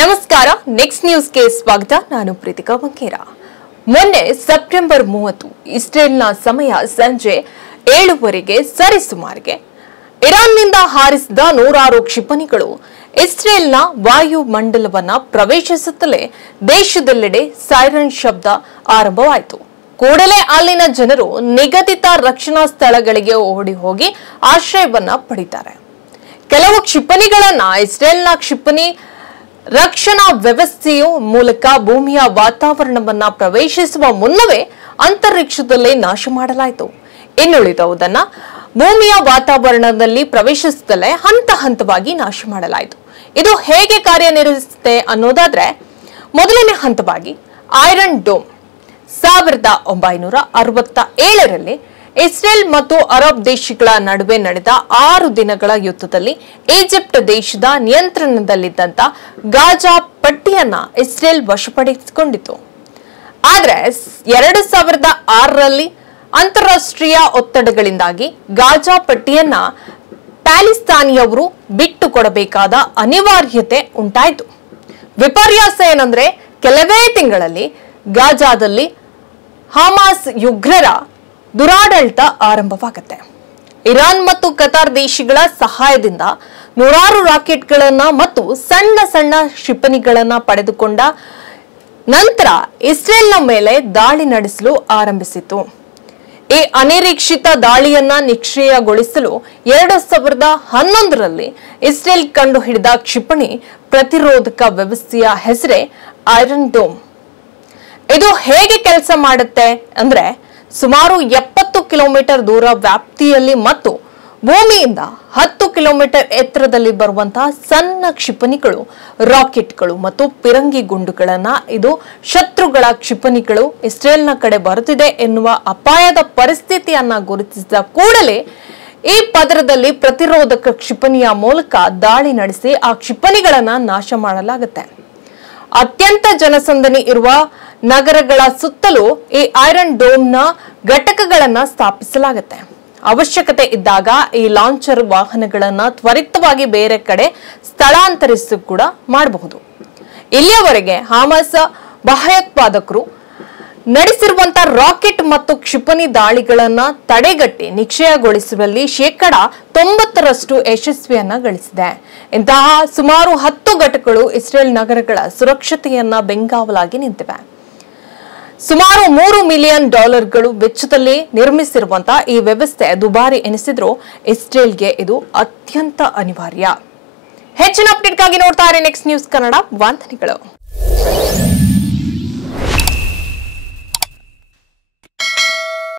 ನಮಸ್ಕಾರ ನೆಕ್ಸ್ಟ್ ನ್ಯೂಸ್ಗೆ ಸ್ವಾಗತ. ನಾನು ಪ್ರೀತಿಕಾ ಬಂಕೇರ. ಮೊನ್ನೆ ಸೆಪ್ಟೆಂಬರ್ 30 ಇಸ್ರೇಲ್ನ ಸಮಯ ಸಂಜೆ 7:00 ಸರಿಸುಮಾರಿಗೆ ಇರಾನ್ನಿಂದ ಹಾರಿಸಿದ ನೂರಾರು ಕ್ಷಿಪಣಿಗಳು ಇಸ್ರೇಲ್ನ ವಾಯುಮಂಡಲವನ್ನ ಪ್ರವೇಶಿಸುತ್ತಲೇ ದೇಶದೆಲ್ಲೆಡೆ ಸೈರನ್ ಶಬ್ದ ಆರಂಭವಾಯಿತು. ಕೂಡಲೇ ಅಲ್ಲಿನ ಜನರು ನಿಗದಿತ ರಕ್ಷಣಾ ಸ್ಥಳಗಳಿಗೆ ಓಡಿ ಹೋಗಿ ಆಶ್ರಯವನ್ನ ಪಡೆಯುತ್ತಾರೆ. ಕೆಲವು ಕ್ಷಿಪಣಿಗಳನ್ನ ಇಸ್ರೇಲ್ನ ಕ್ಷಿಪಣಿ ರಕ್ಷಣಾ ವ್ಯವಸ್ಥೆಯ ಮೂಲಕ ಭೂಮಿಯ ವಾತಾವರಣವನ್ನ ಪ್ರವೇಶಿಸುವ ಮುನ್ನವೇ ಅಂತರಿಕ್ಷದಲ್ಲೇ ನಾಶ ಮಾಡಲಾಯಿತು. ಇನ್ನುಳಿದವುದನ್ನ ಭೂಮಿಯ ವಾತಾವರಣದಲ್ಲಿ ಪ್ರವೇಶಿಸುತ್ತಲೇ ಹಂತ ಹಂತವಾಗಿ ನಾಶ ಮಾಡಲಾಯಿತು. ಇದು ಹೇಗೆ ಕಾರ್ಯನಿರ್ವಹಿಸುತ್ತೆ ಅನ್ನೋದಾದ್ರೆ, ಮೊದಲನೇ ಹಂತವಾಗಿ ಐರನ್ ಡೋಮ್ 1967ರಲ್ಲಿ ಇಸ್ರೇಲ್ ಮತ್ತು ಅರಬ್ ದೇಶಗಳ ನಡುವೆ ನಡೆದ 6 ದಿನಗಳ ಯುದ್ಧದಲ್ಲಿ ಈಜಿಪ್ಟ್ ದೇಶದ ನಿಯಂತ್ರಣದಲ್ಲಿದ್ದಂತ ಗಾಜಾ ಪಟ್ಟಿಯನ್ನ ಇಸ್ರೇಲ್ ವಶಪಡಿಸಿಕೊಂಡಿತು. ಆದ್ರೆ 2006ರಲ್ಲಿ ಅಂತಾರಾಷ್ಟ್ರೀಯ ಒತ್ತಡಗಳಿಂದಾಗಿ ಗಾಜಾ ಪಟ್ಟಿಯನ್ನ ಪ್ಯಾಲಿಸ್ತಾನಿಯವರು ಬಿಟ್ಟು ಕೊಡಬೇಕಾದ ಅನಿವಾರ್ಯತೆ ಉಂಟಾಯಿತು. ವಿಪರ್ಯಾಸ ಏನಂದ್ರೆ, ಕೆಲವೇ ತಿಂಗಳಲ್ಲಿ ಗಾಜಾದಲ್ಲಿ ಹಮಾಸ್ ಉಗ್ರರ ದುರಾಡಳಿತ ಆರಂಭವಾಗುತ್ತೆ. ಇರಾನ್ ಮತ್ತು ಕತಾರ್ ದೇಶಗಳ ಸಹಾಯದಿಂದ ನೂರಾರು ರಾಕೆಟ್ಗಳನ್ನ ಮತ್ತು ಸಣ್ಣ ಸಣ್ಣ ಕ್ಷಿಪಣಿಗಳನ್ನ ಪಡೆದುಕೊಂಡ ನಂತರ ಇಸ್ರೇಲ್ನ ಮೇಲೆ ದಾಳಿ ನಡೆಸಲು ಆರಂಭಿಸಿತು. ಈ ಅನಿರೀಕ್ಷಿತ ದಾಳಿಯನ್ನ ನಿಷ್ಕ್ರಿಯಗೊಳಿಸಲು 2011ರಲ್ಲಿ ಇಸ್ರೇಲ್ ಕಂಡುಹಿಡಿದ ಕ್ಷಿಪಣಿ ಪ್ರತಿರೋಧಕ ವ್ಯವಸ್ಥೆಯ ಹೆಸರೇ ಐರನ್ ಡೋಮ್. ಇದು ಹೇಗೆ ಕೆಲಸ ಮಾಡುತ್ತೆ ಅಂದ್ರೆ, ಸುಮಾರು 70 ಕಿಲೋಮೀಟರ್ ದೂರ ವ್ಯಾಪ್ತಿಯಲ್ಲಿ ಮತ್ತು ಭೂಮಿಯಿಂದ 10 ಕಿಲೋಮೀಟರ್ ಎತ್ತರದಲ್ಲಿ ಬರುವಂತಹ ಸಣ್ಣ ಕ್ಷಿಪಣಿಗಳು, ರಾಕೆಟ್ಗಳು ಮತ್ತು ಪಿರಂಗಿ ಗುಂಡುಗಳನ್ನ ಇದು ಶತ್ರುಗಳ ಕ್ಷಿಪಣಿಗಳು ಇಸ್ರೇಲ್ನ ಕಡೆ ಬರುತ್ತಿದೆ ಎನ್ನುವ ಅಪಾಯದ ಪರಿಸ್ಥಿತಿಯನ್ನ ಗುರುತಿಸಿದ ಕೂಡಲೇ ಈ ಪದರದಲ್ಲಿ ಪ್ರತಿರೋಧಕ ಕ್ಷಿಪಣಿಯ ಮೂಲಕ ದಾಳಿ ನಡೆಸಿ ಆ ಕ್ಷಿಪಣಿಗಳನ್ನ ನಾಶ ಮಾಡಲಾಗುತ್ತೆ. ಅತ್ಯಂತ ಜನಸಂದಣಿ ಇರುವ ನಗರಗಳ ಸುತ್ತಲೂ ಈ ಐರನ್ ಡೋಮ್ನ ಘಟಕಗಳನ್ನ ಸ್ಥಾಪಿಸಲಾಗುತ್ತೆ. ಅವಶ್ಯಕತೆ ಇದ್ದಾಗ ಈ ಲಾಂಚರ್ ವಾಹನಗಳನ್ನ ತ್ವರಿತವಾಗಿ ಬೇರೆ ಕಡೆ ಸ್ಥಳಾಂತರಿಸಿ ಕೂಡ ಮಾಡಬಹುದು. ಇಲ್ಲಿಯವರೆಗೆ ಹಮಾಸ್ ಭಯೋತ್ಪಾದಕರು ನಡೆಸಿರುವಂತಹ ರಾಕೆಟ್ ಮತ್ತು ಕ್ಷಿಪಣಿ ದಾಳಿಗಳನ್ನ ತಡೆಗಟ್ಟಿ ನಿಷ್ಕ್ರಿಯಗೊಳಿಸುವಲ್ಲಿ 90% ಯಶಸ್ವಿಯನ್ನ ಗಳಿಸಿದೆ. ಇಂತಹ ಸುಮಾರು 10 ಘಟಕಗಳು ಇಸ್ರೇಲ್ ನಗರಗಳ ಸುರಕ್ಷತೆಯನ್ನ ಬೆಂಗಾವಲಾಗಿ ನಿಂತಿವೆ. ಸುಮಾರು $3 ಮಿಲಿಯನ್ ವೆಚ್ಚದಲ್ಲಿ ನಿರ್ಮಿಸಿರುವಂತಹ ಈ ವ್ಯವಸ್ಥೆ ದುಬಾರಿ ಎನಿಸಿದ್ರೂ ಇಸ್ರೇಲ್ಗೆ ಇದು ಅತ್ಯಂತ ಅನಿವಾರ್ಯ. ಹೆಚ್ಚಿನ ಅಪ್ಡೇಟ್ಗಾಗಿ ನೋಡ್ತಾ ಇರಿ ನೆಕ್ಸ್ಟ್ ನ್ಯೂಸ್ ಕನ್ನಡ. ವಂದನೆಗಳು.